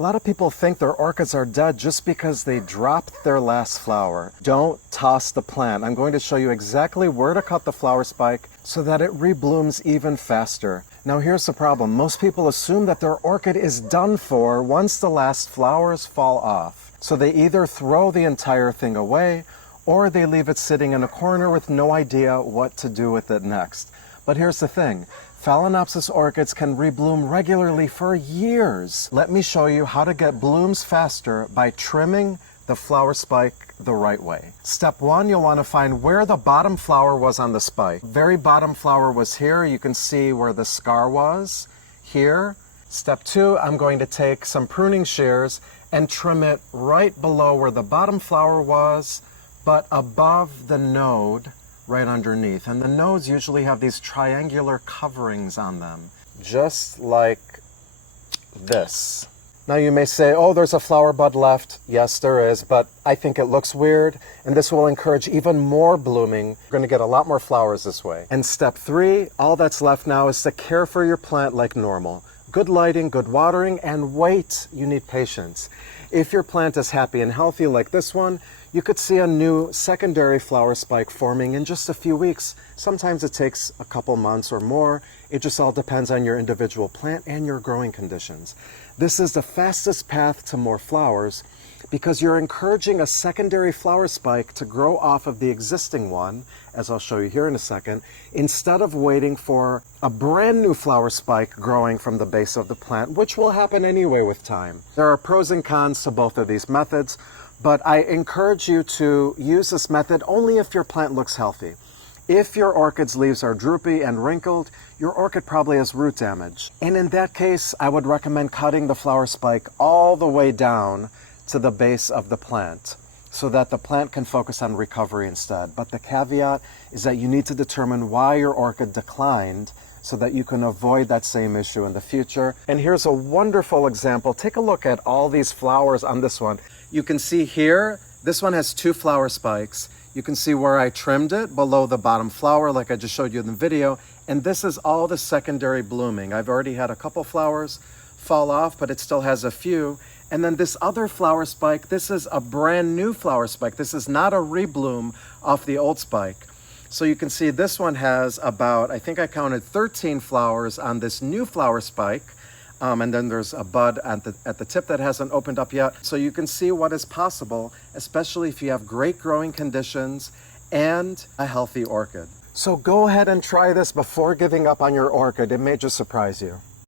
A lot of people think their orchids are dead just because they dropped their last flower. Don't toss the plant. I'm going to show you exactly where to cut the flower spike so that it reblooms even faster. Now here's the problem. Most people assume that their orchid is done for once the last flowers fall off. So they either throw the entire thing away or they leave it sitting in a corner with no idea what to do with it next. But here's the thing. Phalaenopsis orchids can rebloom regularly for years. Let me show you how to get blooms faster by trimming the flower spike the right way. Step one, you'll want to find where the bottom flower was on the spike. Very bottom flower was here. You can see where the scar was here. Step two, I'm going to take some pruning shears and trim it right below where the bottom flower was, but above the node right underneath. And the nodes usually have these triangular coverings on them, just like this. Now you may say, oh, there's a flower bud left. Yes, there is, but I think it looks weird, and this will encourage even more blooming. You're going to get a lot more flowers this way. And step three, all that's left now is to care for your plant like normal. Good lighting, good watering, and wait. You need patience. If your plant is happy and healthy like this one, you could see a new secondary flower spike forming in just a few weeks. Sometimes it takes a couple months or more. It just all depends on your individual plant and your growing conditions. This is the fastest path to more flowers because you're encouraging a secondary flower spike to grow off of the existing one, as I'll show you here in a second, instead of waiting for a brand new flower spike growing from the base of the plant, which will happen anyway with time. There are pros and cons to both of these methods, but I encourage you to use this method only if your plant looks healthy. If your orchid's leaves are droopy and wrinkled, your orchid probably has root damage. And in that case, I would recommend cutting the flower spike all the way down to the base of the plant so that the plant can focus on recovery instead. But the caveat is that you need to determine why your orchid declined so that you can avoid that same issue in the future. And here's a wonderful example. Take a look at all these flowers on this one. You can see here, this one has 2 flower spikes. You can see where I trimmed it below the bottom flower like I just showed you in the video. And this is all the secondary blooming. I've already had a couple flowers fall off, but it still has a few. And then this other flower spike, this is a brand new flower spike. This is not a rebloom off the old spike. So you can see this one has about, I think I counted 13 flowers on this new flower spike. And then there's a bud at the tip that hasn't opened up yet. So you can see what is possible, especially if you have great growing conditions and a healthy orchid. So go ahead and try this before giving up on your orchid. It may just surprise you.